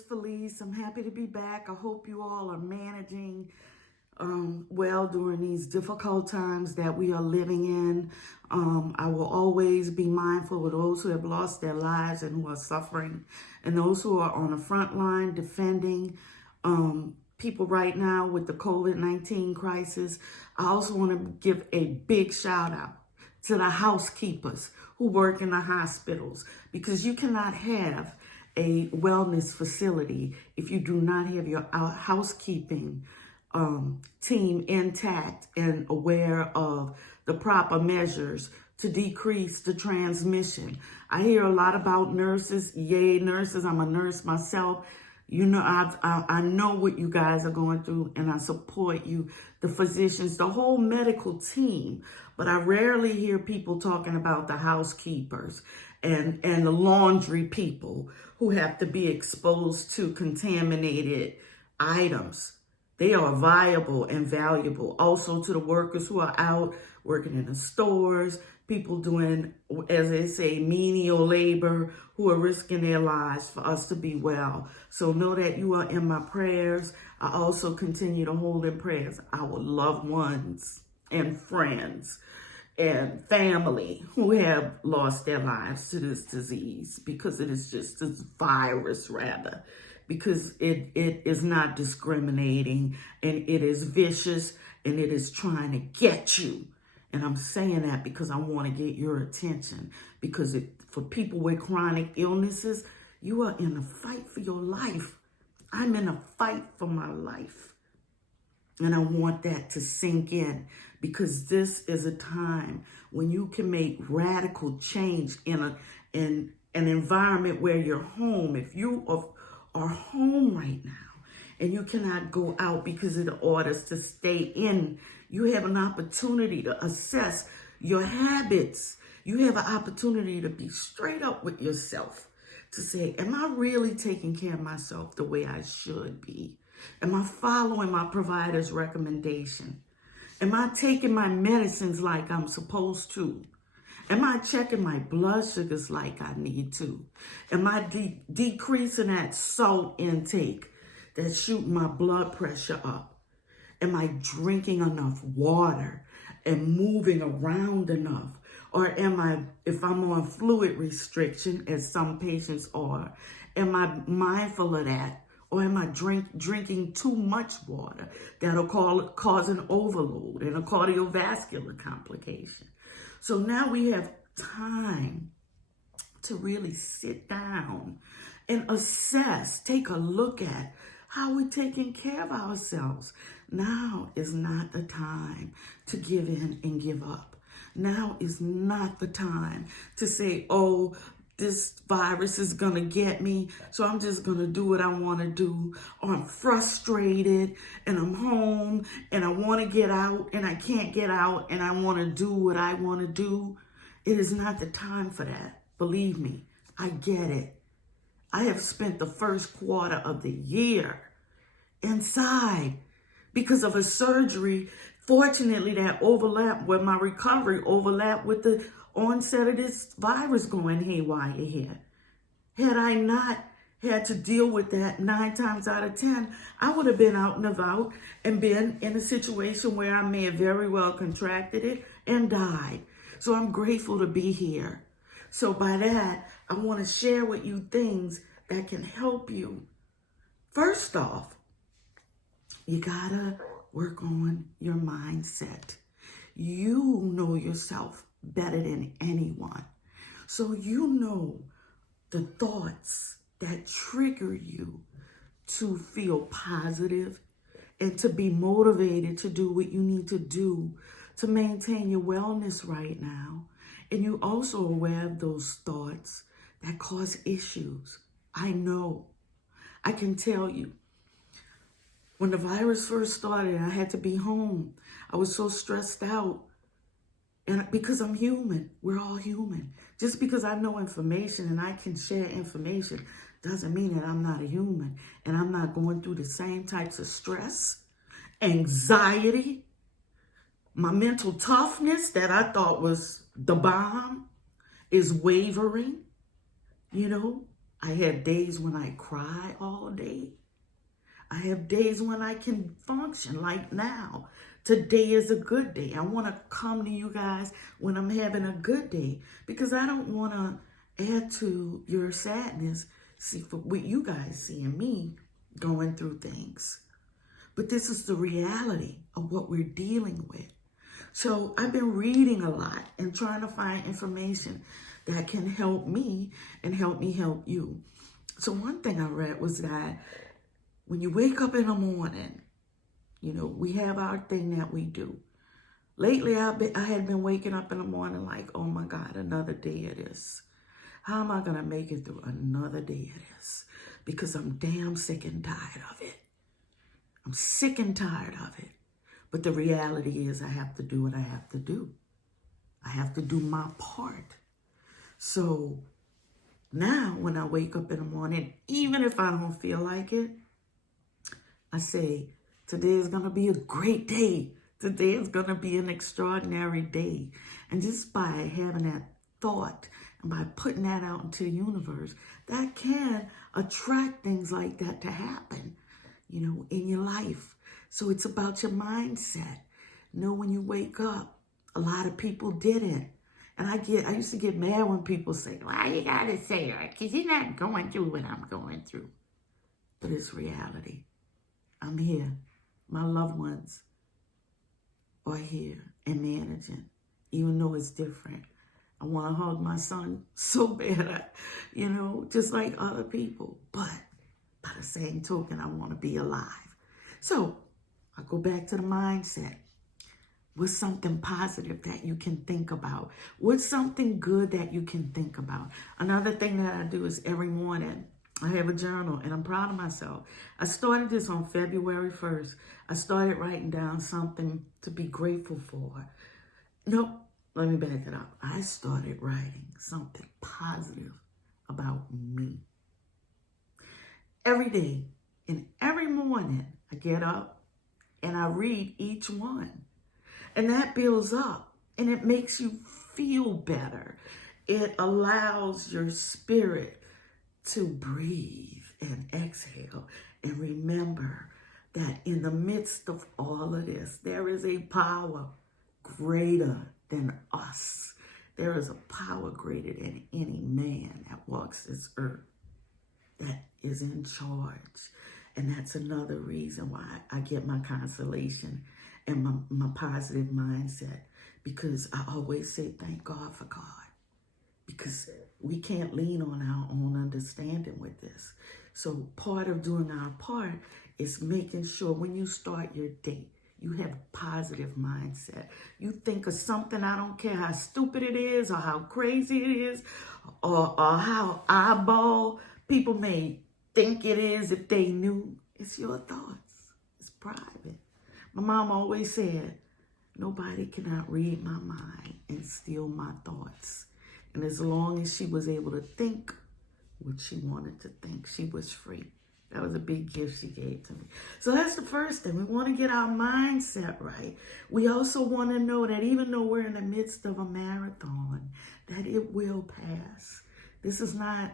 is Felice. I'm happy to be back. I hope you all are managing well during these difficult times that we are living in. I will always be mindful of those who have lost their lives and who are suffering, and those who are on the front line defending people right now with the COVID-19 crisis. I also want to give a big shout out to the housekeepers who work in the hospitals, because you cannot have a wellness facility if you do not have your housekeeping team intact and aware of the proper measures to decrease the transmission. I hear a lot about nurses. Yay, nurses. I'm a nurse myself. You know, I know what you guys are going through, and I support you, the physicians, the whole medical team. But I rarely hear people talking about the housekeepers and the laundry people who have to be exposed to contaminated items. They are viable and valuable. Also to the workers who are out working in the stores, people doing, as they say, menial labor, who are risking their lives for us to be well. So know that you are in my prayers. I also continue to hold in prayers our loved ones and friends and family who have lost their lives to this disease, because it is just this virus, rather, because it is not discriminating, and it is vicious, and it is trying to get you. And I'm saying that because I want to get your attention, because for people with chronic illnesses, you are in a fight for your life. I'm in a fight for my life. And I want that to sink in, because this is a time when you can make radical change in an environment where you're home. If you are home right now and you cannot go out because of the orders to stay in, you have an opportunity to assess your habits. You have an opportunity to be straight up with yourself, to say, am I really taking care of myself the way I should be? Am I following my provider's recommendation? Am I taking my medicines like I'm supposed to? Am I checking my blood sugars like I need to? Am I decreasing that salt intake that's shooting my blood pressure up? Am I drinking enough water and moving around enough? Or am I, if I'm on fluid restriction, as some patients are, am I mindful of that? Or am I drinking too much water that'll cause an overload and a cardiovascular complication? So now we have time to really sit down and assess, take a look at how we're taking care of ourselves. Now is not the time to give in and give up. Now is not the time to say, oh, this virus is going to get me, so I'm just going to do what I want to do. Or I'm frustrated and I'm home and I want to get out and I can't get out and I want to do what I want to do. It is not the time for that. Believe me, I get it. I have spent the first quarter of the year inside because of a surgery. Fortunately, that overlapped with my recovery, overlapped with the onset of this virus going haywire here. Had I not had to deal with that 9 times out of 10, I would have been out and about and been in a situation where I may have very well contracted it and died. So I'm grateful to be here. So by that, I want to share with you things that can help you. First off, you gotta work on your mindset. You know yourself better than anyone. So you know the thoughts that trigger you to feel positive and to be motivated to do what you need to do to maintain your wellness right now. And you also aware of those thoughts that cause issues. I know. I can tell you. When the virus first started, I had to be home. I was so stressed out. And because I'm human, we're all human. Just because I know information and I can share information doesn't mean that I'm not a human and I'm not going through the same types of stress, anxiety, my mental toughness that I thought was the bomb is wavering, you know. I have days when I cry all day. I have days when I can function like now. Today is a good day. I want to come to you guys when I'm having a good day because I don't want to add to your sadness. See, for what you guys seeing me going through things. But this is the reality of what we're dealing with. So I've been reading a lot and trying to find information that can help me and help me help you. So one thing I read was that when you wake up in the morning, you know, we have our thing that we do. Lately, I had been waking up in the morning like, oh my God, another day of this. How am I going to make it through another day of this? Because I'm damn sick and tired of it. I'm sick and tired of it. But the reality is I have to do what I have to do. I have to do my part. So now when I wake up in the morning, even if I don't feel like it, I say, today is going to be a great day. Today is going to be an extraordinary day. And just by having that thought and by putting that out into the universe, that can attract things like that to happen, you know, in your life. So it's about your mindset. You know, when you wake up, a lot of people didn't. And I used to get mad when people say, why you got to say that? Because you're not going through what I'm going through. But it's reality. I'm here. My loved ones are here and managing, even though it's different. I want to hug my son so bad, you know, just like other people. But by the same token, I want to be alive. So I go back to the mindset. What's something positive that you can think about? What's something good that you can think about? Another thing that I do is every morning, I have a journal, and I'm proud of myself. I started this on February 1st. I started writing down something to be grateful for. Nope, let me back it up. I started writing something positive about me. Every day and every morning, I get up and I read each one. And that builds up, and it makes you feel better. It allows your spirit to breathe and exhale and remember that in the midst of all of this, there is a power greater than us. There is a power greater than any man that walks this earth that is in charge. And that's another reason why I get my consolation and my positive mindset, because I always say thank God for God. Because we can't lean on our own understanding with this. So part of doing our part is making sure when you start your day, you have a positive mindset. You think of something, I don't care how stupid it is or how crazy it is or how eyeball people may think it is if they knew. It's your thoughts. It's private. My mom always said, nobody cannot read my mind and steal my thoughts. And as long as she was able to think what she wanted to think, she was free. That was a big gift she gave to me. So that's the first thing. We want to get our mindset right. We also want to know that even though we're in the midst of a marathon, that it will pass. This is not,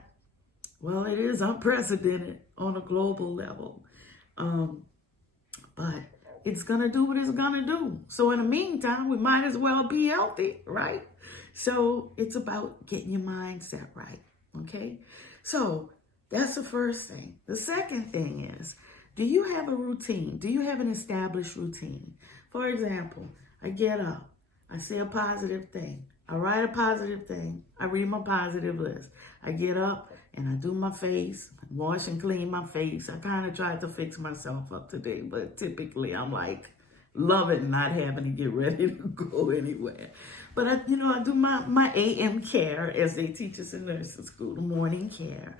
well, it is unprecedented on a global level. But it's going to do what it's going to do. So in the meantime, we might as well be healthy, right? So it's about getting your mindset right, okay? So that's the first thing. The second thing is, do you have a routine? Do you have an established routine? For example, I get up, I say a positive thing, I write a positive thing, I read my positive list. I get up and I do my face, wash and clean my face. I kind of tried to fix myself up today, but typically I'm like, loving not having to get ready to go anywhere. But I do my AM care, as they teach us in nursing school, the morning care.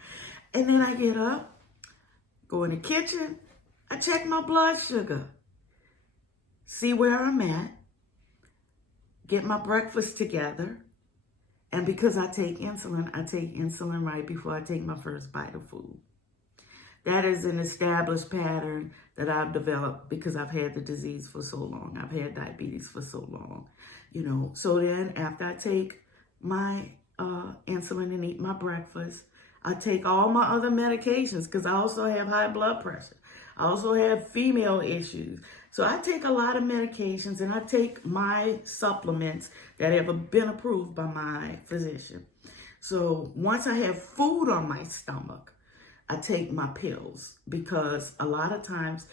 And then I get up, go in the kitchen, I check my blood sugar, see where I'm at, get my breakfast together. And because I take insulin right before I take my first bite of food. That is an established pattern that I've developed because I've had the disease for so long. I've had diabetes for so long, So then after I take my insulin and eat my breakfast, I take all my other medications because I also have high blood pressure. I also have female issues. So I take a lot of medications, and I take my supplements that have been approved by my physician. So once I have food on my stomach, I take my pills, because a lot of times,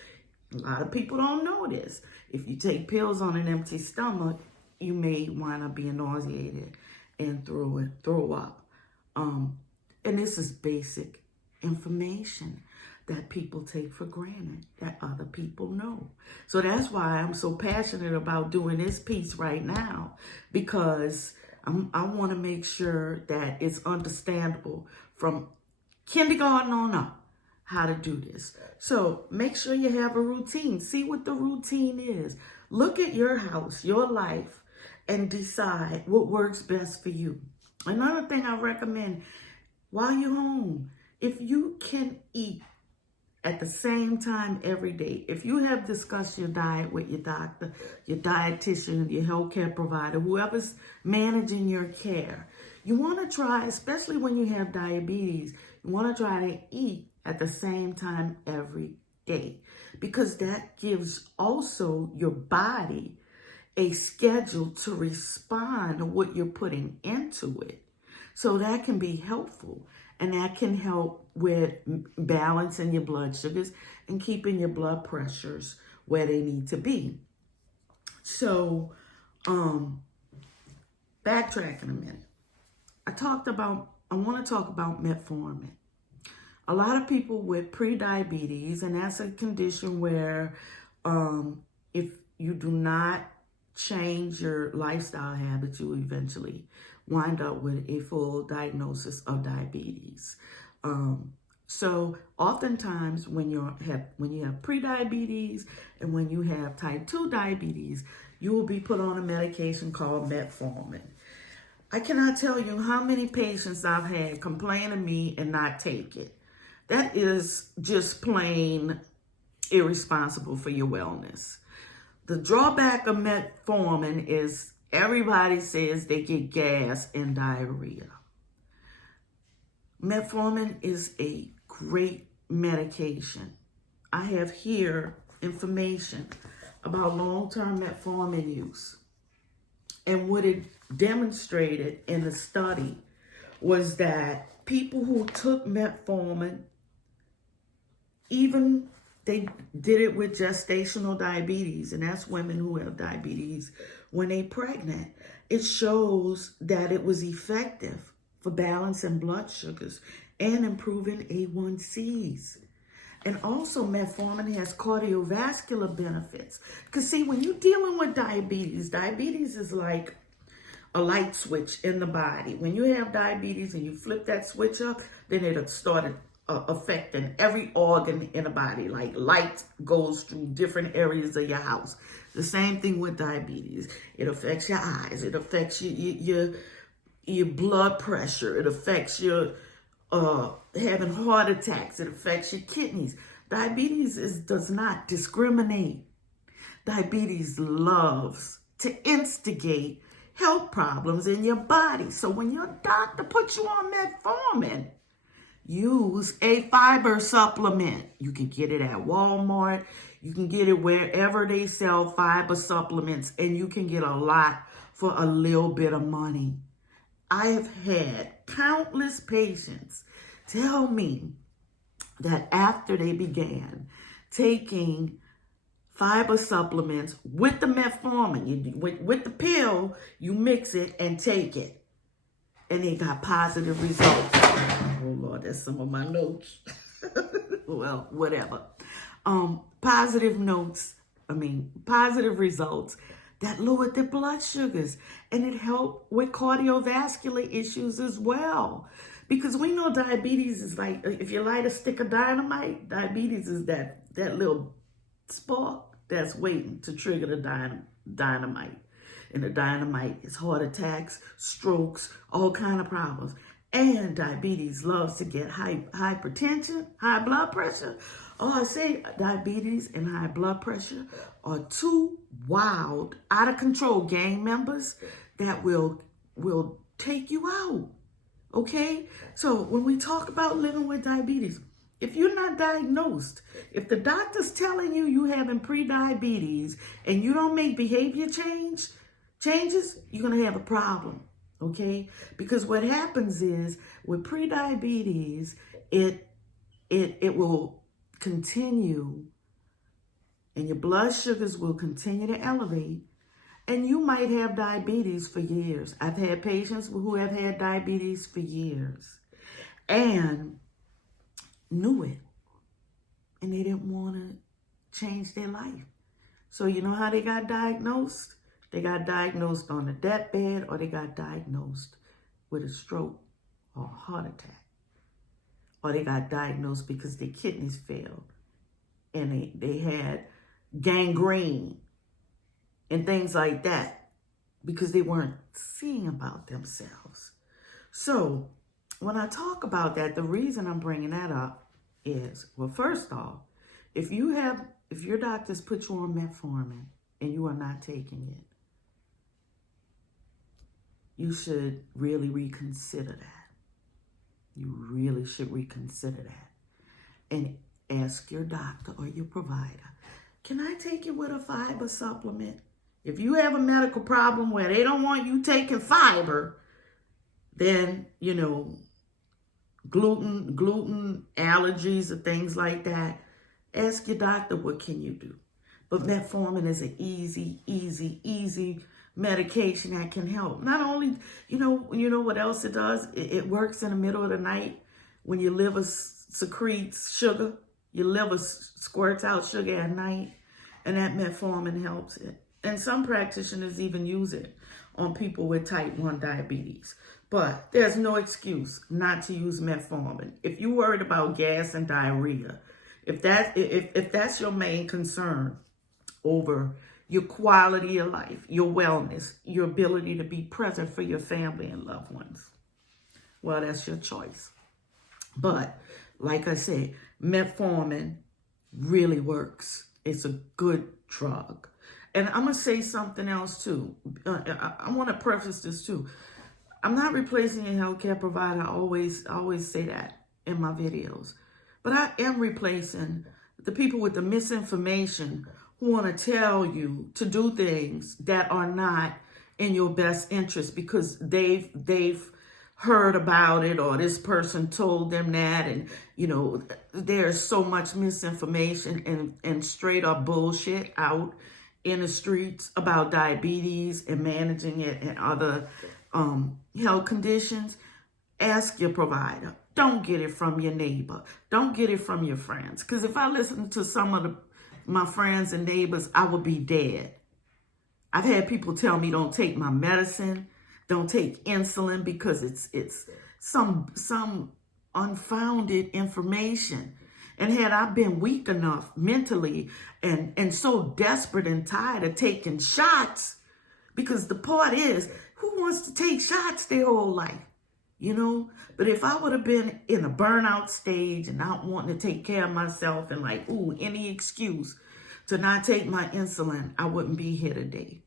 a lot of people don't know this. If you take pills on an empty stomach, you may wind up being nauseated and throw up. And this is basic information that people take for granted that other people know. So that's why I'm so passionate about doing this piece right now, because I want to make sure that it's understandable from kindergarten on up how to do this. So make sure you have a routine. See what the routine is. Look at your house, your life, and decide what works best for you. Another thing I recommend, while you're home, if you can eat at the same time every day, if you have discussed your diet with your doctor, your dietitian, your healthcare provider, whoever's managing your care, you want to try, especially when you have diabetes, you want to try to eat at the same time every day, because that gives also your body a schedule to respond to what you're putting into it. So that can be helpful, and that can help with balancing your blood sugars and keeping your blood pressures where they need to be. So, backtracking a minute. I want to talk about metformin. A lot of people with pre-diabetes, and that's a condition where if you do not change your lifestyle habits, you will eventually wind up with a full diagnosis of diabetes. So oftentimes when you have pre-diabetes and when you have type 2 diabetes, you will be put on a medication called metformin. I cannot tell you how many patients I've had complain to me and not take it. That is just plain irresponsible for your wellness. The drawback of metformin is everybody says they get gas and diarrhea. Metformin is a great medication. I have here information about long-term metformin use. And what it demonstrated in the study was that people who took metformin, even they did it with gestational diabetes, and that's women who have diabetes when they're pregnant. It shows that it was effective for balancing blood sugars and improving A1Cs. And also metformin has cardiovascular benefits. Because see, when you're dealing with diabetes is like a light switch in the body. When you have diabetes and you flip that switch up, then it'll start affecting every organ in the body. Like light goes through different areas of your house. The same thing with diabetes. It affects your eyes. It affects your blood pressure. It affects your having heart attacks. It affects your kidneys. Diabetes does not discriminate. Diabetes loves to instigate health problems in your body. So when your doctor puts you on metformin, use a fiber supplement. You can get it at Walmart. You can get it wherever they sell fiber supplements, and you can get a lot for a little bit of money. I have had countless patients tell me that after they began taking fiber supplements with the metformin, with the pill, you mix it and take it, and they got positive results. Oh Lord, that's some of my notes. Well, whatever. Positive results that lowered their blood sugars, and it helped with cardiovascular issues as well. Because we know diabetes is like, if you light a stick of dynamite, diabetes is that little spark that's waiting to trigger the dynamite. And the dynamite is heart attacks, strokes, all kind of problems. And diabetes loves to get hypertension, high blood pressure. Oh, I say diabetes and high blood pressure are two wild, out of control gang members that will take you out. Okay? So when we talk about living with diabetes, if you're not diagnosed, if the doctor's telling you you having pre-diabetes and you don't make behavior changes, you're going to have a problem. Okay? Because what happens is with pre-diabetes, it will continue, and your blood sugars will continue to elevate, and you might have diabetes for years. I've had patients who have had diabetes for years and knew it, and they didn't want to change their life. So you know how they got diagnosed? They got diagnosed on a deathbed, or they got diagnosed with a stroke or a heart attack. Or they got diagnosed because their kidneys failed and they had gangrene and things like that because they weren't seeing about themselves. So when I talk about that, the reason I'm bringing that up is, well, first off, if your doctors put you on metformin and you are not taking it, you should really reconsider that. You really should reconsider that and ask your doctor or your provider, can I take it with a fiber supplement? If you have a medical problem where they don't want you taking fiber, then, you know, gluten allergies or things like that, ask your doctor, what can you do? But metformin is an easy medication that can help. Not only, you know what else it does? It works in the middle of the night when your liver secretes sugar. Your liver squirts out sugar at night, and that metformin helps it. And some practitioners even use it on people with type 1 diabetes. But there's no excuse not to use metformin. If you're worried about gas and diarrhea, if that's your main concern over your quality of life, your wellness, your ability to be present for your family and loved ones, well, that's your choice. But like I said, metformin really works. It's a good drug. And I'm going to say something else too. I want to preface this too. I'm not replacing a healthcare provider. I always say that in my videos. But I am replacing the people with the misinformation who want to tell you to do things that are not in your best interest because they've heard about it, or this person told them that, and you know, there's so much misinformation and straight up bullshit out in the streets about diabetes and managing it and other health conditions. Ask your provider. Don't get it from your neighbor. Don't get it from your friends. Because if I listen to some of my friends and neighbors, I would be dead. I've had people tell me don't take my medicine, don't take insulin because it's some unfounded information. And had I been weak enough mentally and so desperate and tired of taking shots, because the part is, who wants to take shots their whole life? You know, but if I would have been in a burnout stage and not wanting to take care of myself and like, any excuse to not take my insulin, I wouldn't be here today.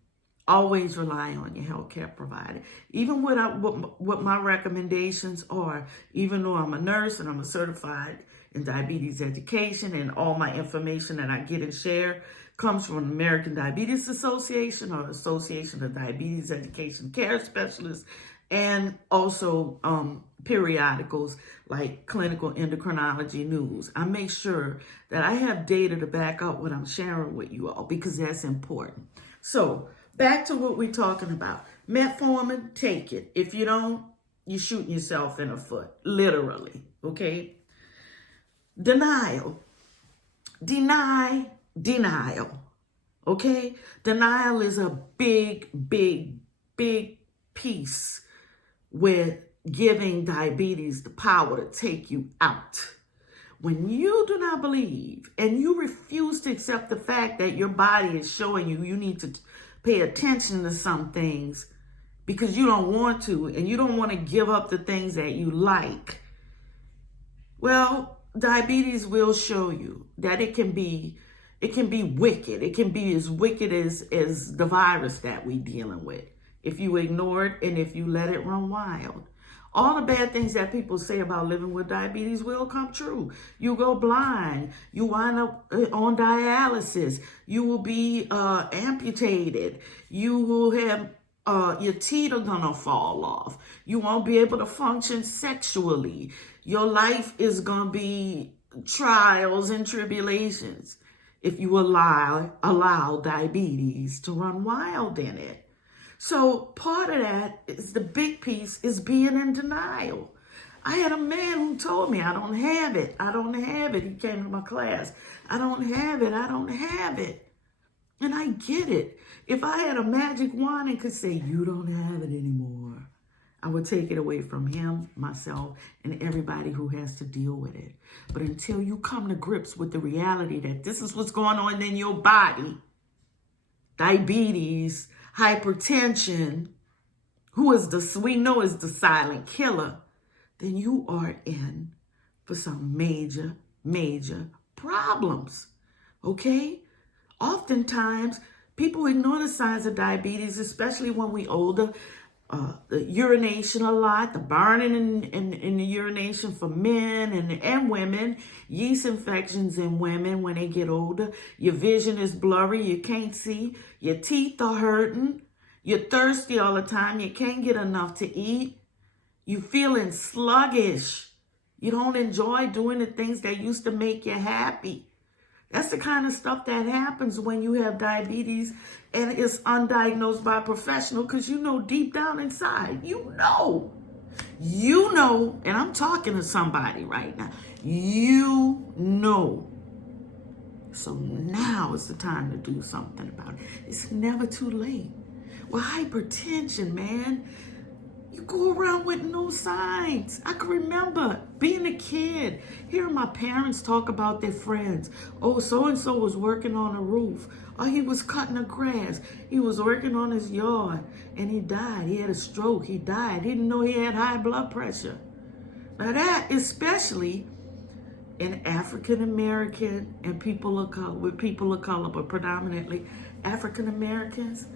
Always rely on your healthcare provider. Even what my recommendations are, even though I'm a nurse and I'm a certified in diabetes education, and all my information that I get and share comes from the American Diabetes Association or Association of Diabetes Education Care Specialists, and also periodicals like Clinical Endocrinology News. I make sure that I have data to back up what I'm sharing with you all because that's important. So back to what we're talking about. Metformin, take it. If you don't, you're shooting yourself in the foot, literally, okay? Denial. Denial, okay? Denial is a big piece with giving diabetes the power to take you out. When you do not believe and you refuse to accept the fact that your body is showing you need to pay attention to some things because you don't want to, and you don't want to give up the things that you like, well, diabetes will show you that it can be wicked. It can be as wicked as the virus that we're dealing with if you ignore it and if you let it run wild. All the bad things that people say about living with diabetes will come true. You go blind. You wind up on dialysis. You will be amputated. You will have your teeth are gonna fall off. You won't be able to function sexually. Your life is gonna be trials and tribulations if you allow diabetes to run wild in it. So part of that is the big piece is being in denial. I had a man who told me, I don't have it. I don't have it. He came to my class. I don't have it. I don't have it. And I get it. If I had a magic wand and could say, you don't have it anymore, I would take it away from him, myself, and everybody who has to deal with it. But until you come to grips with the reality that this is what's going on in your body, diabetes, hypertension, we know is the silent killer, then you are in for some major, major problems, okay? Oftentimes, people ignore the signs of diabetes, especially when we older. The urination a lot, the burning in the urination for men and women, yeast infections in women when they get older. Your vision is blurry, you can't see, your teeth are hurting, you're thirsty all the time, you can't get enough to eat, you feeling sluggish, you don't enjoy doing the things that used to make you happy. That's the kind of stuff that happens when you have diabetes and it's undiagnosed by a professional, because you know deep down inside, you know, and I'm talking to somebody right now, you know. So now is the time to do something about it. It's never too late. Well, hypertension, man, you go around with no signs. I can remember being a kid, hearing my parents talk about their friends. Oh, so-and-so was working on a roof. Or he was cutting the grass. He was working on his yard and he died. He had a stroke. He died. He didn't know he had high blood pressure. Now that, especially in African American and people of color, but predominantly African Americans,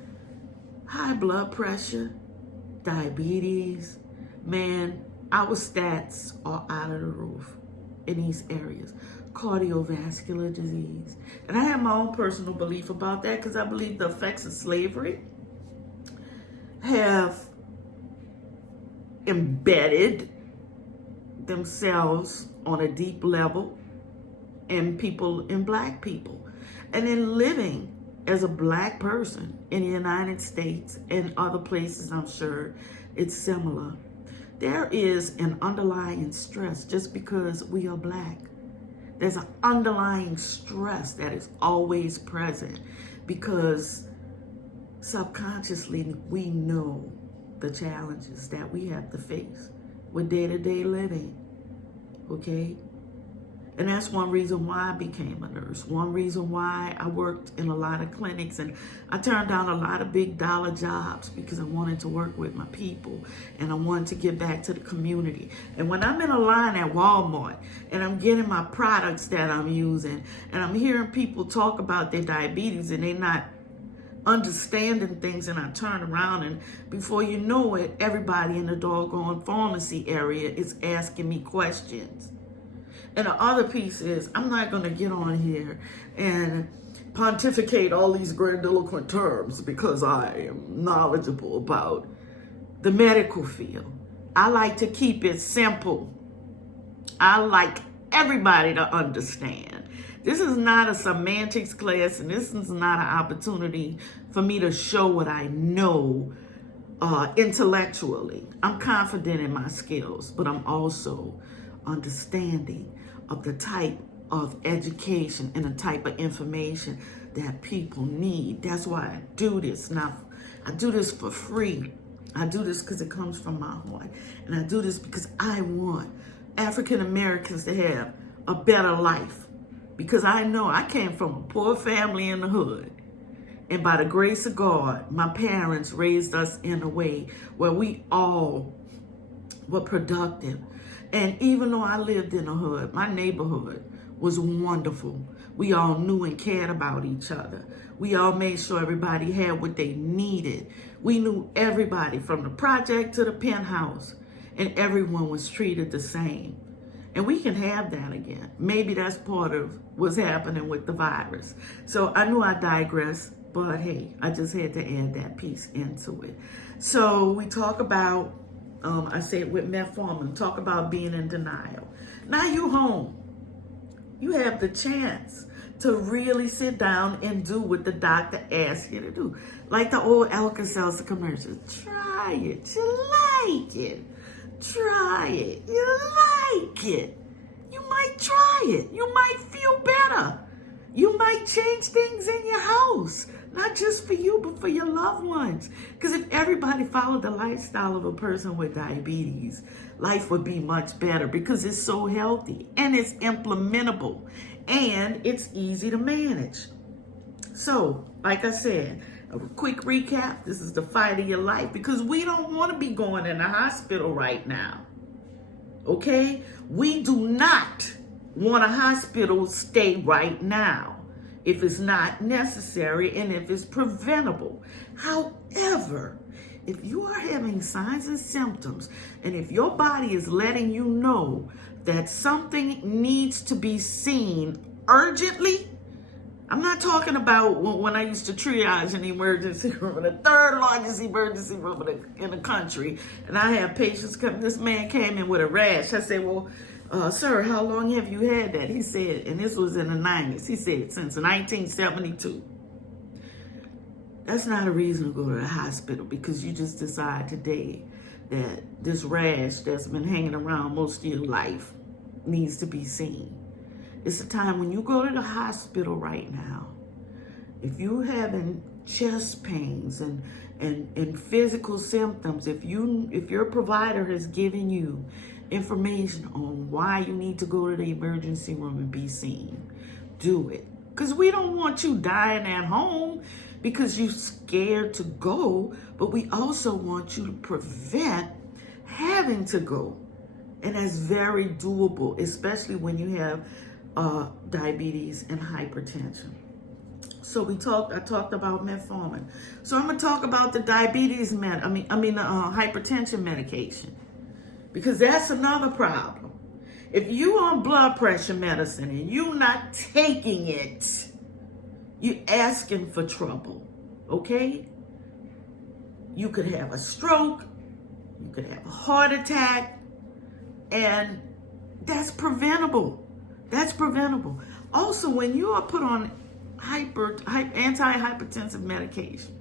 high blood pressure, diabetes, man, our stats are out of the roof in these areas. Cardiovascular disease. And I have my own personal belief about that, because I believe the effects of slavery have embedded themselves on a deep level in Black people. And in living as a Black person in the United States and other places, I'm sure it's similar. There is an underlying stress just because we are Black. There's an underlying stress that is always present because subconsciously we know the challenges that we have to face with day-to-day living, okay? And that's one reason why I became a nurse. One reason why I worked in a lot of clinics, and I turned down a lot of big dollar jobs because I wanted to work with my people and I wanted to give back to the community. And when I'm in a line at Walmart and I'm getting my products that I'm using and I'm hearing people talk about their diabetes and they're not understanding things, and I turn around and before you know it, everybody in the doggone pharmacy area is asking me questions. And the other piece is, I'm not going to get on here and pontificate all these grandiloquent terms because I am knowledgeable about the medical field. I like to keep it simple. I like everybody to understand. This is not a semantics class, and this is not an opportunity for me to show what I know intellectually. I'm confident in my skills, but I'm also understanding of the type of education and the type of information that people need. That's why I do this. Now, I do this for free. I do this because it comes from my heart. And I do this because I want African Americans to have a better life. Because I know I came from a poor family in the hood. And by the grace of God, my parents raised us in a way where we all were productive. And even though I lived in a hood, my neighborhood was wonderful. We all knew and cared about each other. We all made sure everybody had what they needed. We knew everybody from the project to the penthouse. and everyone was treated the same. And we can have that again. Maybe that's part of what's happening with the virus. So I knew I digressed, but hey, I just had to add that piece into it. So we talk about, I said with metformin, talk about being in denial. Now you home. You have the chance to really sit down and do what the doctor asks you to do. Like the old Alka-Seltzer commercial. Try it. You like it. Try it. You like it. You might try it. You might feel better. You might change things in your house. Not just for you, but for your loved ones. Because if everybody followed the lifestyle of a person with diabetes, life would be much better because it's so healthy and it's implementable and it's easy to manage. So, like I said, a quick recap, this is the fight of your life because we don't want to be going in the hospital right now. Okay? We do not want a hospital stay right now if it's not necessary and if it's preventable. However, if you are having signs and symptoms and if your body is letting you know that something needs to be seen urgently, I'm not talking about when I used to triage in the emergency room, the third largest emergency room in the country, and I have patients come. This man came in with a rash. I said, well, sir, how long have you had that? He said, and this was in the 90s, he said, since 1972. That's not a reason to go to the hospital because you just decide today that this rash that's been hanging around most of your life needs to be seen. It's a time when you go to the hospital right now, if you're having chest pains and physical symptoms, if your provider has given you information on why you need to go to the emergency room and be seen, do it. Because we don't want you dying at home because you're scared to go, but we also want you to prevent having to go. And that's very doable, especially when you have diabetes and hypertension. So I talked about metformin. So I'm gonna talk about the diabetes hypertension medication, because that's another problem. If you're on blood pressure medicine and you're not taking it, you're asking for trouble, okay? You could have a stroke, you could have a heart attack, and that's preventable. That's preventable. Also, when you are put on anti-hypertensive medication,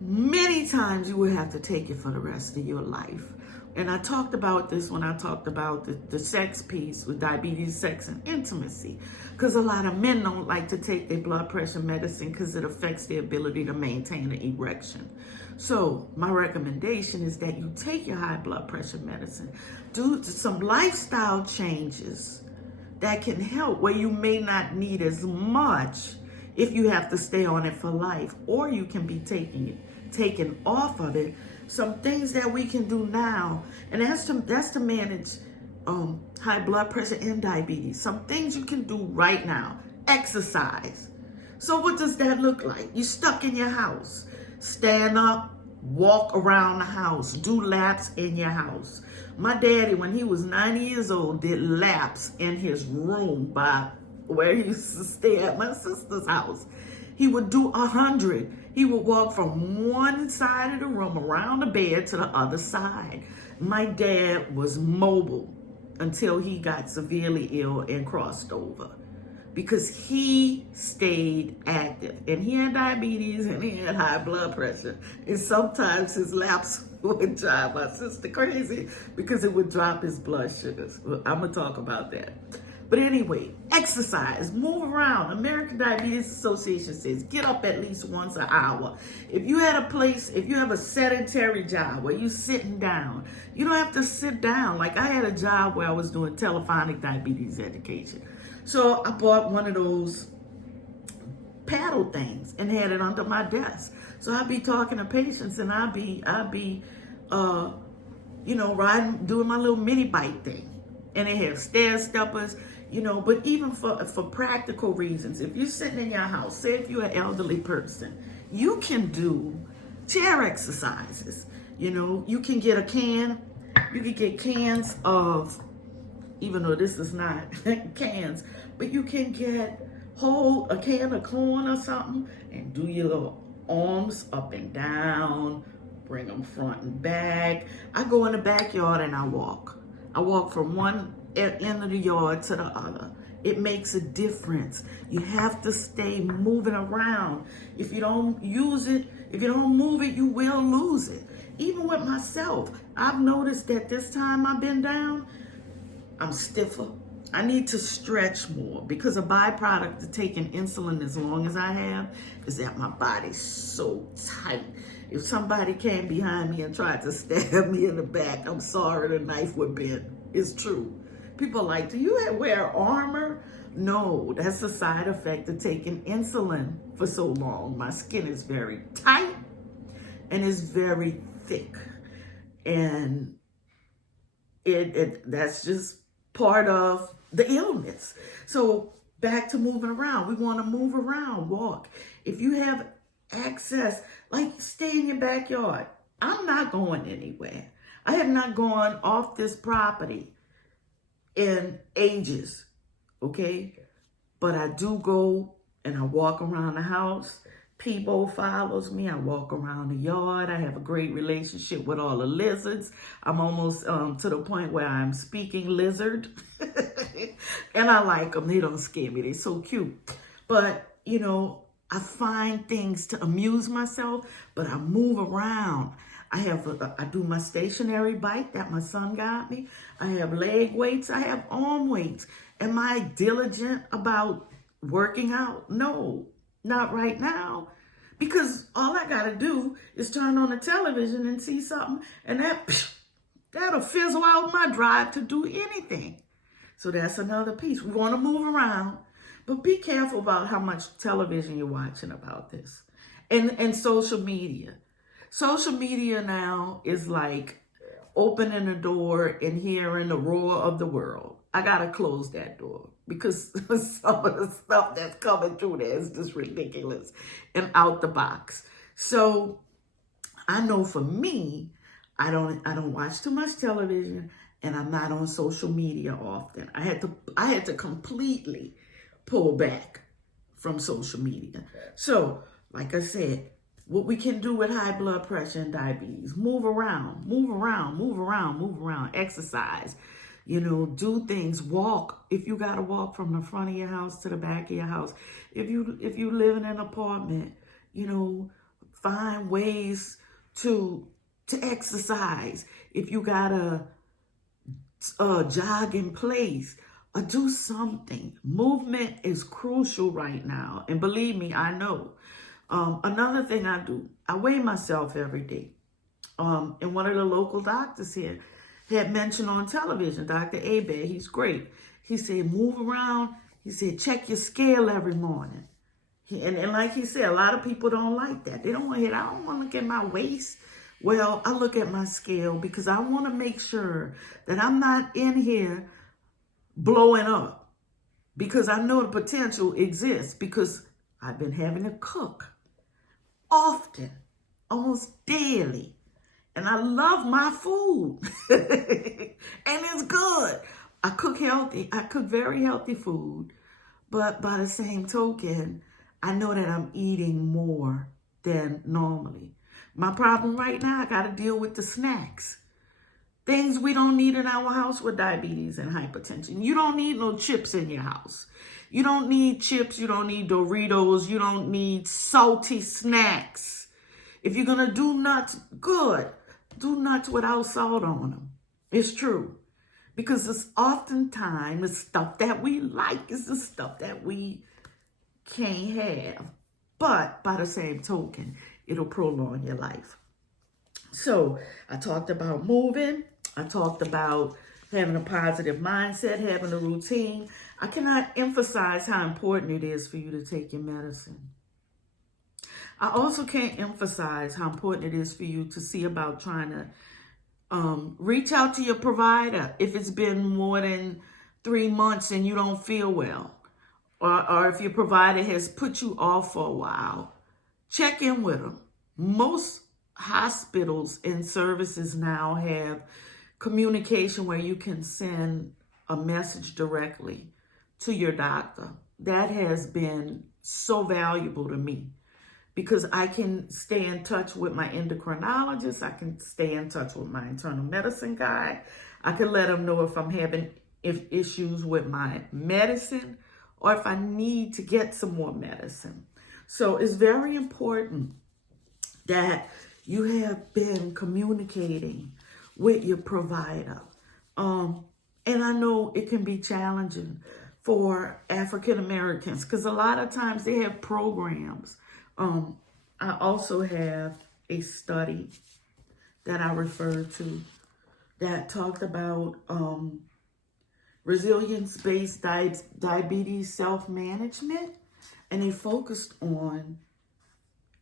many times you will have to take it for the rest of your life. And I talked about this when I talked about the sex piece with diabetes, sex, and intimacy. Because a lot of men don't like to take their blood pressure medicine because it affects their ability to maintain an erection. So my recommendation is that you take your high blood pressure medicine, do some lifestyle changes that can help where you may not need as much if you have to stay on it for life, or you can be taken off of it. Some things that we can do now, and that's to manage high blood pressure and diabetes. Some things you can do right now. Exercise. So what does that look like? You're stuck in your house. Stand up, walk around the house, do laps in your house. My daddy, when he was 90 years old, did laps in his room by where he used to stay at my sister's house. He would do 100. He would walk from one side of the room around the bed to the other side. My dad was mobile until he got severely ill and crossed over, because he stayed active, and he had diabetes and he had high blood pressure. And sometimes his laps would drive my sister crazy because it would drop his blood sugars. Well, I'm gonna talk about that. But anyway, exercise, move around. American Diabetes Association says get up at least once an hour. If you have a sedentary job where you're sitting down, you don't have to sit down. Like I had a job where I was doing telephonic diabetes education. So I bought one of those paddle things and had it under my desk. So I'd be talking to patients and I'd be riding, doing my little mini bike thing. And they have stair steppers, but even for practical reasons, if you're sitting in your house, say if you're an elderly person, you can do chair exercises. You know, you can get a can. You can get cans of, even though this is not cans, but you can get a can of corn or something and do your little arms up and down, bring them front and back. I go in the backyard and I walk. I walk from one end of the yard to the other. It makes a difference. You have to stay moving around. If you don't use it, if you don't move it, you will lose it. Even with myself, I've noticed that this time I've been down, I'm stiffer. I need to stretch more because a byproduct of taking insulin as long as I have is that my body's so tight. If somebody came behind me and tried to stab me in the back, I'm sorry, the knife would bend. It's true. People are like, do you wear armor? No, that's a side effect of taking insulin for so long. My skin is very tight and it's very thick. And that's just part of the illness. So back to moving around. We want to move around, walk. If you have access, like stay in your backyard. I'm not going anywhere. I have not gone off this property in ages, okay? But I do go and I walk around the house. Peebo follows me. I walk around the yard. I have a great relationship with all the lizards. I'm almost to the point where I'm speaking lizard. And I like them. They don't scare me. They're so cute. But, you know, I find things to amuse myself, but I move around. I do my stationary bike that my son got me. I have leg weights. I have arm weights. Am I diligent about working out? No, not right now. Because all I got to do is turn on the television and see something, and that'll fizzle out my drive to do anything. So that's another piece. We want to move around, but be careful about how much television you're watching about this. And social media. Social media now is like opening a door and hearing the roar of the world. I got to close that door because some of the stuff that's coming through there is just ridiculous and out the box. So I know for me, I don't watch too much television and I'm not on social media often. I had to completely pull back from social media. So, like I said, what we can do with high blood pressure and diabetes, move around, exercise, you know, do things, walk. If you got to walk from the front of your house to the back of your house, if you live in an apartment, you know, find ways to exercise. If you got to jog in place, or do something. Movement is crucial right now. And believe me, I know. Another thing I do, I weigh myself every day. And one of the local doctors here had mentioned on television, Dr. Abed, he's great. He said, move around. He said, check your scale every morning. And like he said, a lot of people don't like that. They don't want to hit, I don't want to look at my waist. Well, I look at my scale because I want to make sure that I'm not in here blowing up, because I know the potential exists, because I've been having to cook often, almost daily. And I love my food. And it's good. I cook healthy. I cook very healthy food. But by the same token, I know that I'm eating more than normally. My problem right now, I got to deal with the snacks. Things we don't need in our house with diabetes and hypertension. You don't need no chips in your house. You don't need chips. You don't need Doritos. You don't need salty snacks. If you're going to do nuts, good. Do nuts without salt on them. It's true. Because it's oftentimes the stuff that we like is the stuff that we can't have. But by the same token, it'll prolong your life. So I talked about moving. I talked about having a positive mindset, having a routine. I cannot emphasize how important it is for you to take your medicine. I also can't emphasize how important it is for you to see about trying to reach out to your provider if it's been more than 3 months and you don't feel well. Or if your provider has put you off for a while, check in with them. Most hospitals and services now have communication where you can send a message directly to your doctor. That has been so valuable to me because I can stay in touch with my endocrinologist. I can stay in touch with my internal medicine guy. I can let them know if I'm having issues with my medicine or if I need to get some more medicine. So it's very important that you have been communicating with your provider. And I know it can be challenging for African Americans because a lot of times they have programs. I also have a study that I referred to that talked about resilience-based diabetes self-management, and they focused on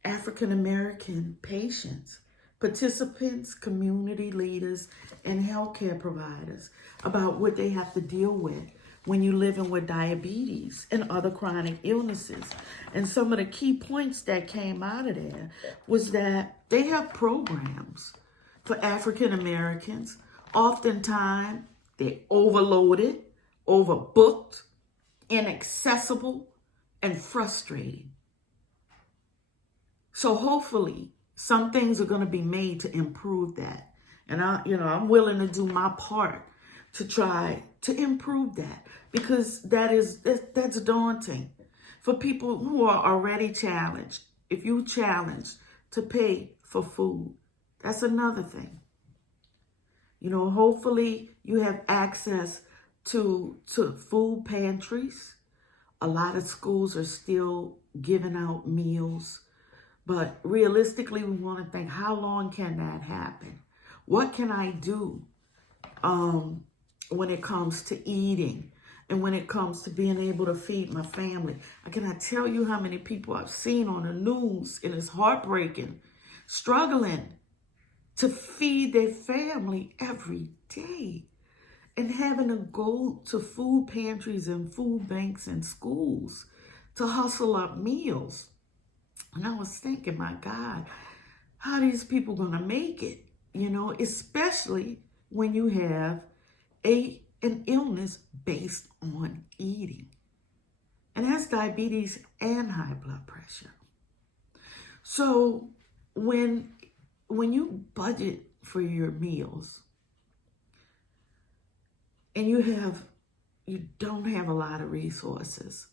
African American patients, participants, community leaders, and healthcare providers about what they have to deal with when you're living with diabetes and other chronic illnesses. And some of the key points that came out of there was that they have programs for African Americans. Oftentimes, they're overloaded, overbooked, inaccessible, and frustrating. So hopefully some things are going to be made to improve that. And I'm willing to do my part to try to improve that because that's daunting for people who are already challenged. If you're challenged to pay for food, that's another thing. Hopefully you have access to food pantries. A lot of schools are still giving out meals. But realistically, we want to think, how long can that happen? What can I do when it comes to eating and when it comes to being able to feed my family? I cannot tell you how many people I've seen on the news, and it's heartbreaking, struggling to feed their family every day and having to go to food pantries and food banks and schools to hustle up meals. And I was thinking, my God, how are these people going to make it? Especially when you have an illness based on eating. And that's diabetes and high blood pressure. So when you budget for your meals and you don't have a lot of resources,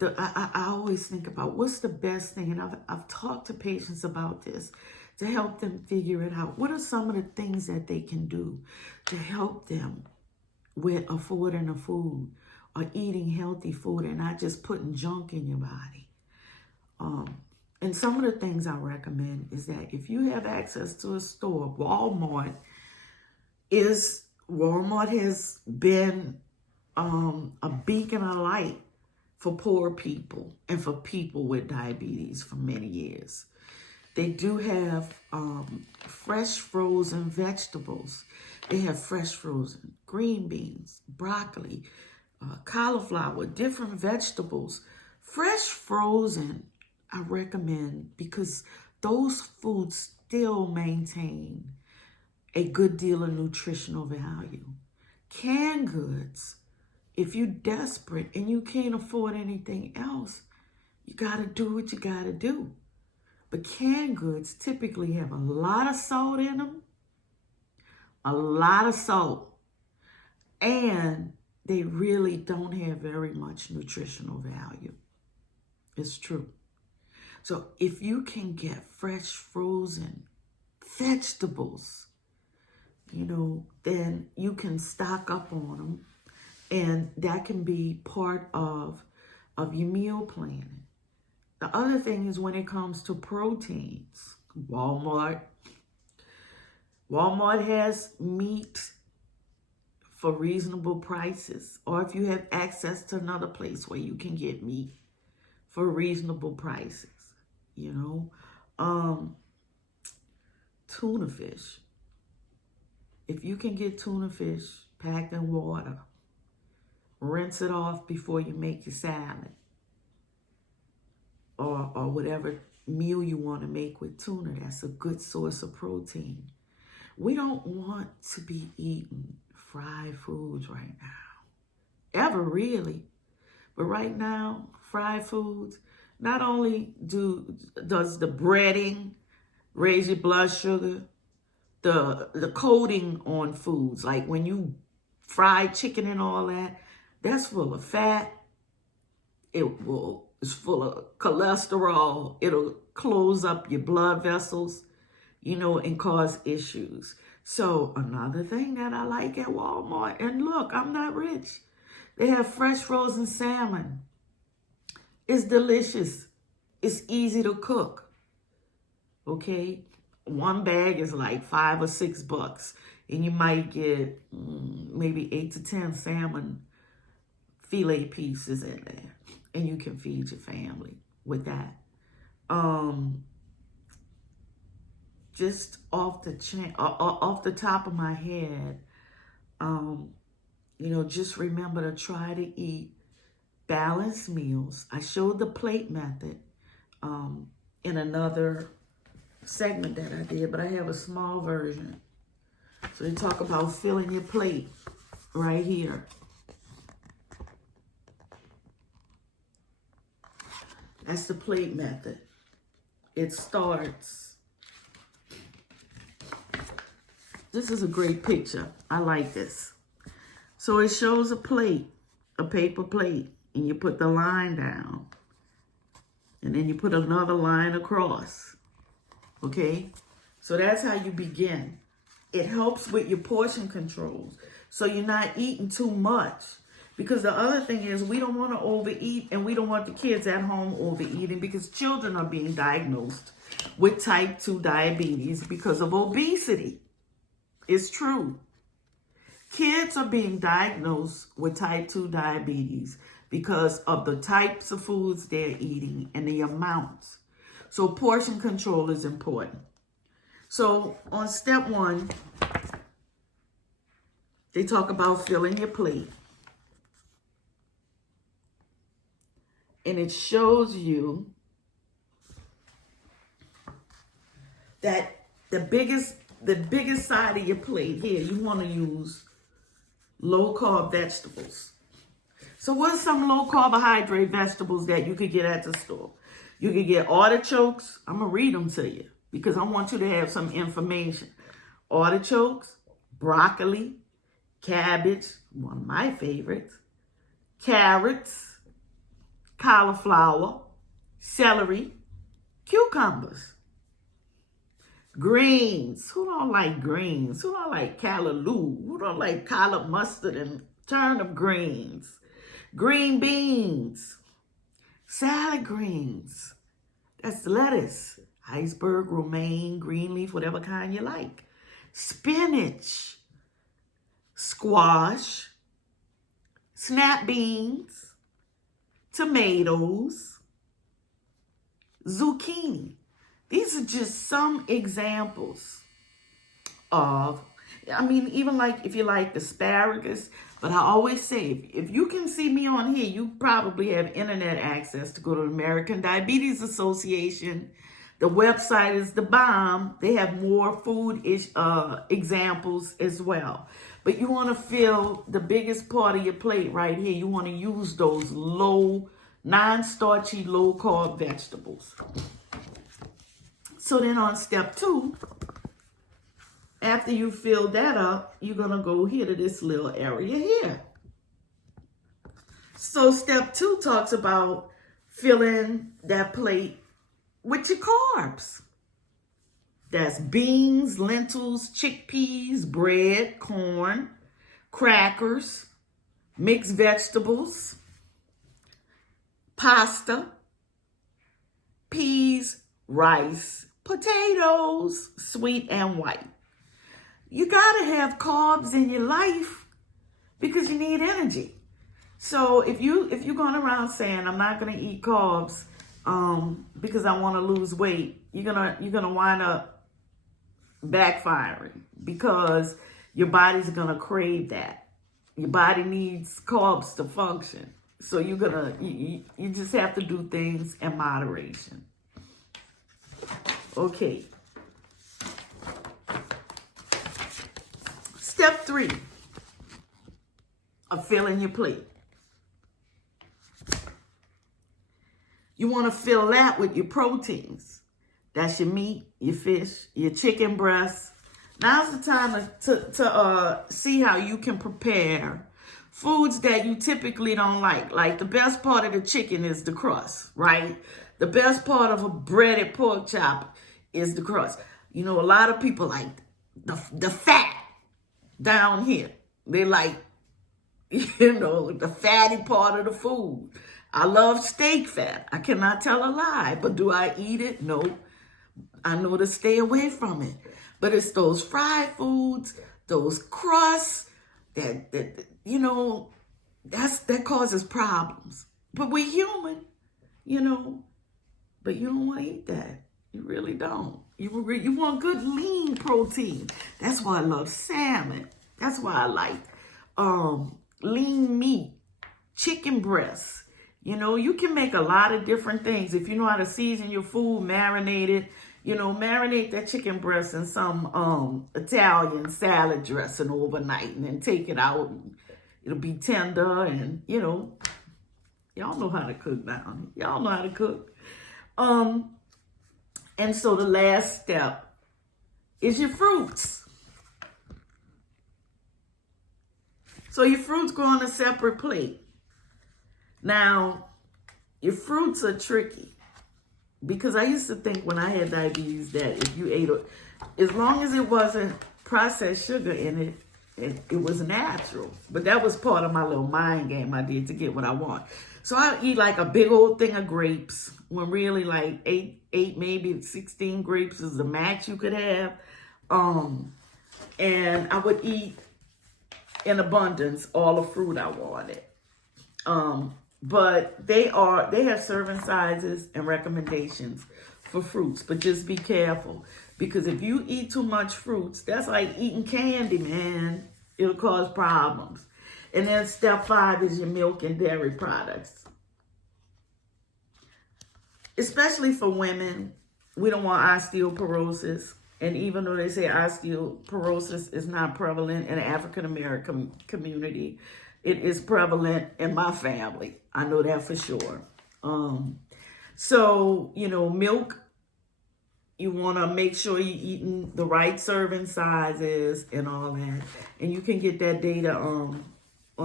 I always think about what's the best thing, and I've talked to patients about this to help them figure it out. What are some of the things that they can do to help them with affording the food or eating healthy food and not just putting junk in your body? And some of the things I recommend is that if you have access to a store, Walmart has been a beacon of light for poor people and for people with diabetes for many years. They do have fresh frozen vegetables. They have fresh frozen green beans, broccoli, cauliflower, different vegetables. Fresh frozen, I recommend because those foods still maintain a good deal of nutritional value. Canned goods, if you're desperate and you can't afford anything else, you got to do what you got to do. But canned goods typically have a lot of salt in them, and they really don't have very much nutritional value. It's true. So if you can get fresh frozen vegetables, then you can stock up on them. And that can be part of your meal planning. The other thing is when it comes to proteins, Walmart has meat for reasonable prices. Or if you have access to another place where you can get meat for reasonable prices, tuna fish. If you can get tuna fish packed in water, rinse it off before you make your salad or whatever meal you want to make with tuna. That's a good source of protein. We don't want to be eating fried foods right now. Ever really. But right now, fried foods, not only does the breading raise your blood sugar, the coating on foods, like when you fry chicken and all that, that's full of fat. It's full of cholesterol. It'll close up your blood vessels, and cause issues. So another thing that I like at Walmart, and look, I'm not rich. They have fresh frozen salmon. It's delicious. It's easy to cook. Okay? One bag is like $5 or $6. And you might get maybe 8 to 10 salmon fillet pieces in there. And you can feed your family with that. Just off the top of my head, just remember to try to eat balanced meals. I showed the plate method in another segment that I did, but I have a small version. So they talk about filling your plate right here. That's the plate method. It starts. This is a great picture. I like this. So it shows a plate, a paper plate, and you put the line down. And then you put another line across. Okay? So that's how you begin. It helps with your portion controls. So you're not eating too much. Because the other thing is we don't want to overeat, and we don't want the kids at home overeating, because children are being diagnosed with type 2 diabetes because of obesity. It's true. Kids are being diagnosed with type 2 diabetes because of the types of foods they're eating and the amounts. So portion control is important. So on step 1, they talk about filling your plate. And it shows you that the biggest side of your plate here, you want to use low-carb vegetables. So what are some low-carbohydrate vegetables that you could get at the store? You could get artichokes. I'm going to read them to you because I want you to have some information. Artichokes, broccoli, cabbage, one of my favorites, carrots, cauliflower, celery, cucumbers. Greens. Who don't like greens? Who don't like callaloo? Who don't like collard mustard and turnip greens? Green beans. Salad greens. That's lettuce. Iceberg, romaine, green leaf, whatever kind you like. Spinach. Squash. Snap beans. Tomatoes. Zucchini. These are just some examples of, even like if you like asparagus, but I always say, if you can see me on here, you probably have internet access to go to the American Diabetes Association. The website is the bomb. They have more food examples as well. But you want to fill the biggest part of your plate right here. You want to use those low, non-starchy, low-carb vegetables. So then on step 2, after you fill that up, you're going to go here to this little area here. So step 2 talks about filling that plate with your carbs. That's beans, lentils, chickpeas, bread, corn, crackers, mixed vegetables, pasta, peas, rice, potatoes, sweet and white. You gotta have carbs in your life because you need energy. So if you're going around saying I'm not gonna eat carbs because I want to lose weight, you're gonna wind up backfiring because your body's gonna crave that. Your body needs carbs to function. So you just have to do things in moderation. Okay. Step 3 of filling your plate. You want to fill that with your proteins. That's your meat, your fish, your chicken breast. Now's the time to see how you can prepare foods that you typically don't like. Like the best part of the chicken is the crust, right? The best part of a breaded pork chop is the crust. You know, a lot of people like the fat down here. They like, you know, the fatty part of the food. I love steak fat. I cannot tell a lie, but do I eat it? No. I know to stay away from it. But it's those fried foods, those crusts that you know, that causes problems. But we're human, you know. But you don't want to eat that. You really don't. You want good lean protein. That's why I love salmon. That's why I like lean meat, chicken breasts. You know, you can make a lot of different things. If you know how to season your food, marinate it. You know, marinate that chicken breast in some Italian salad dressing overnight and then take it out. And it'll be tender and, you know, y'all know how to cook now. Y'all know how to cook. And so the last step is your fruits. So your fruits go on a separate plate. Now, your fruits are tricky because I used to think when I had diabetes that if you ate it, as long as it wasn't processed sugar in it, it was natural. But that was part of my little mind game I did to get what I want. So I eat like a big old thing of grapes when really like eight, maybe 16 grapes is the max you could have. And I would eat in abundance all the fruit I wanted. But they have serving sizes and recommendations for fruits, but just be careful because if you eat too much fruits, that's like eating candy, man. It'll cause problems. And then step 5 is your milk and dairy products. Especially for women, we don't want osteoporosis. And even though they say osteoporosis is not prevalent in the African-American community, it is prevalent in my family. I know that for sure. So, you know, milk, you want to make sure you're eating the right serving sizes and all that. And you can get that data on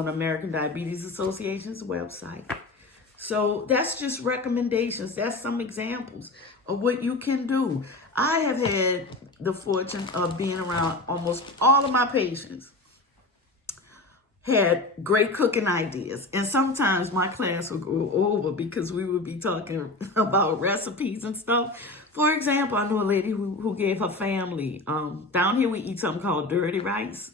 American Diabetes Association's website. So that's just recommendations. That's some examples of what you can do. I have had the fortune of being around almost all of my patients had great cooking ideas. And sometimes my class would go over because we would be talking about recipes and stuff. For example, I know a lady who gave her family, down here we eat something called dirty rice.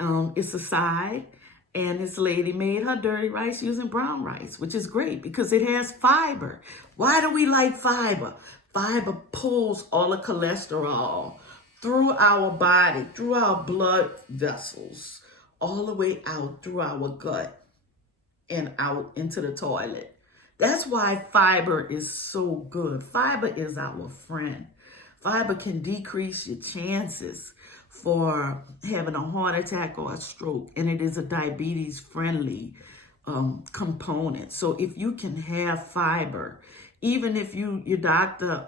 It's a side. And this lady made her dirty rice using brown rice, which is great because it has fiber. Why do we like fiber? Fiber pulls all the cholesterol through our body, through our blood vessels, all the way out through our gut and out into the toilet. That's why fiber is so good. Fiber is our friend. Fiber can decrease your chances for having a heart attack or a stroke, and it is a diabetes-friendly component. So if you can have fiber, even if your doctor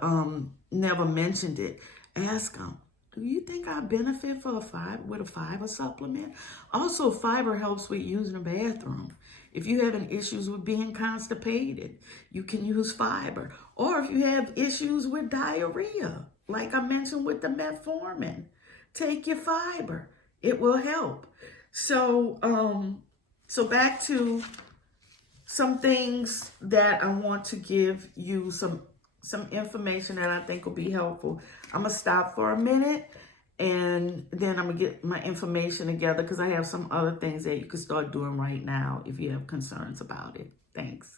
never mentioned it, ask them, do you think I benefit with a fiber supplement? Also, fiber helps with using the bathroom. If you're having issues with being constipated, you can use fiber. Or if you have issues with diarrhea, like I mentioned with the metformin, take your fiber. It will help. So, so back to some things that I want to give you some information that I think will be helpful. I'm going to stop for a minute and then I'm going to get my information together because I have some other things that you can start doing right now if you have concerns about it. Thanks.